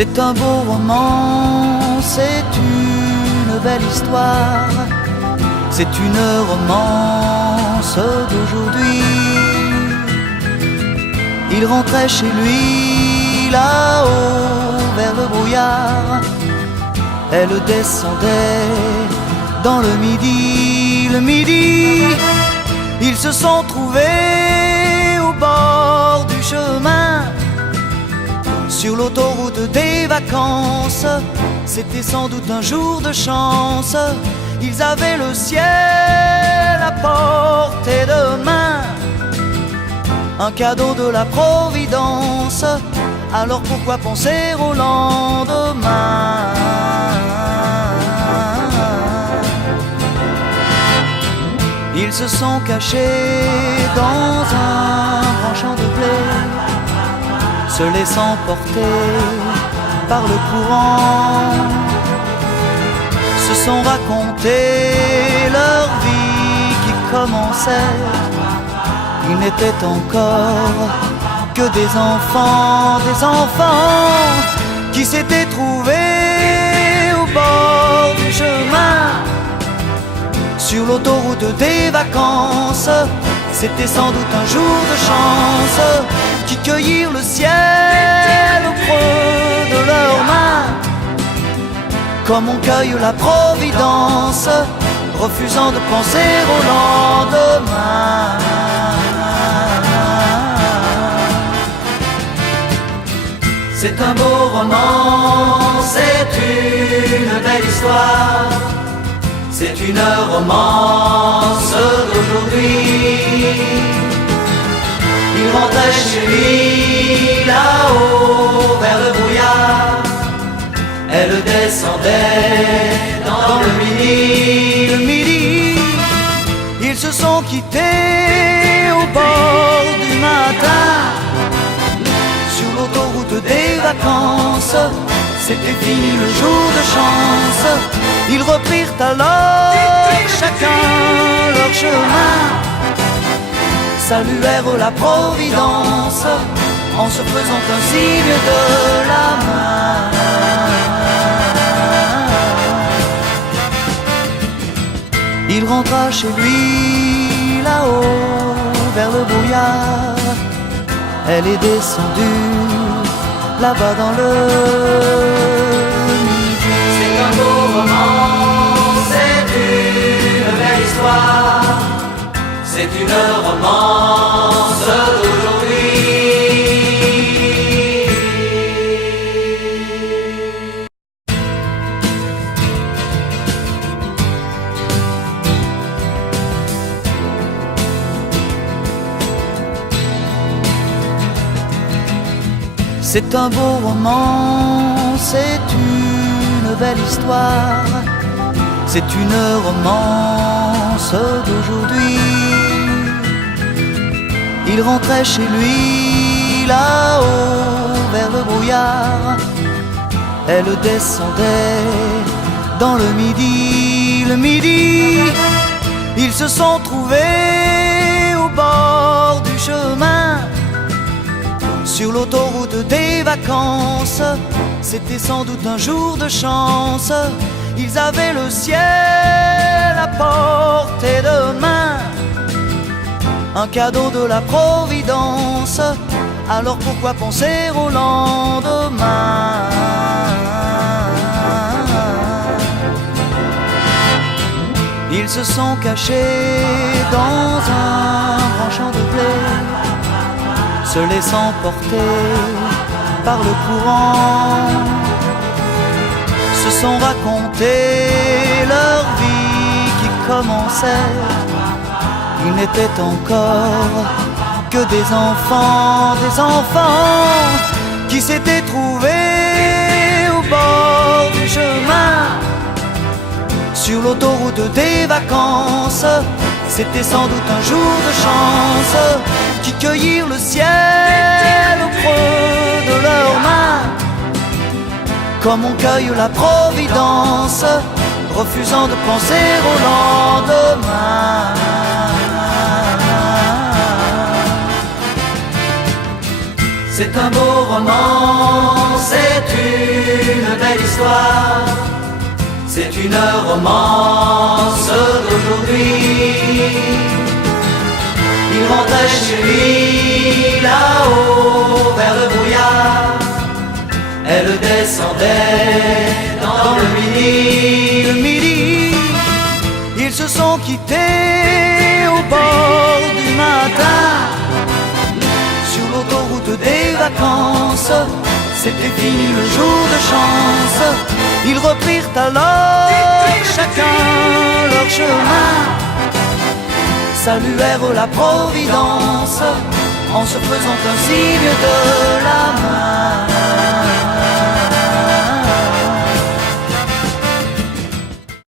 C'est un beau roman, c'est une belle histoire, c'est une romance d'aujourd'hui. Il rentrait chez lui là-haut vers le brouillard, elle descendait dans le midi, ils se sont trouvés au bord du chemin, sur l'autoroute des vacances. C'était sans doute un jour de chance, ils avaient le ciel à portée de main, un cadeau de la Providence, alors pourquoi penser au lendemain? Ils se sont cachés dans un grand champ de blé, se laissant porter par le courant, se sont raconté leur vie qui commençait. Ils n'étaient encore que des enfants qui s'étaient trouvés au bord du chemin, sur l'autoroute des vacances. C'était sans doute un jour de chance, qui cueillirent le ciel au creux de leurs mains, comme on cueille la Providence, refusant de penser au lendemain. C'est un beau roman, c'est une belle histoire, c'est une romance d'aujourd'hui. Il rentrait chez lui là-haut vers le brouillard, elle descendait dans le midi. Ils se sont quittés au bord du matin, sur l'autoroute des vacances. C'était fini le jour de chance, ils reprirent alors chacun leur chemin, saluèrent la Providence en se faisant un signe de la main. Il rentra chez lui là-haut vers le brouillard, elle est descendue là-bas dans le midi. C'est un beau roman, c'est une belle histoire, c'est une romance d'aujourd'hui. C'est un beau roman, c'est une belle histoire, c'est une romance d'aujourd'hui. Il rentrait chez lui là-haut vers le brouillard, elle descendait dans le midi. Ils se sont trouvés au bord du chemin, sur l'autoroute des vacances. C'était sans doute un jour de chance, ils avaient le ciel à portée de main, un cadeau de la Providence, alors pourquoi penser au lendemain? Ils se sont cachés dans un grand champ de blé, se laissant porter par le courant, se sont raconté leur vie qui commençait. Ils n'étaient encore que des enfants qui s'étaient trouvés au bord du chemin, sur l'autoroute des vacances. C'était sans doute un jour de chance, qui cueillirent le ciel au creux de leurs mains, comme on cueille la Providence, refusant de penser au lendemain. C'est un beau roman, c'est une belle histoire. C'est une romance d'aujourd'hui. Il rentrait chez lui là-haut vers le brouillard. Elle descendait dans le midi. Ils se sont quittés au bord du matin. Sur l'autoroute des vacances, c'était fini le jour de chance. Ils reprirent alors chacun leur chemin, saluèrent la Providence en se faisant un signe de la main.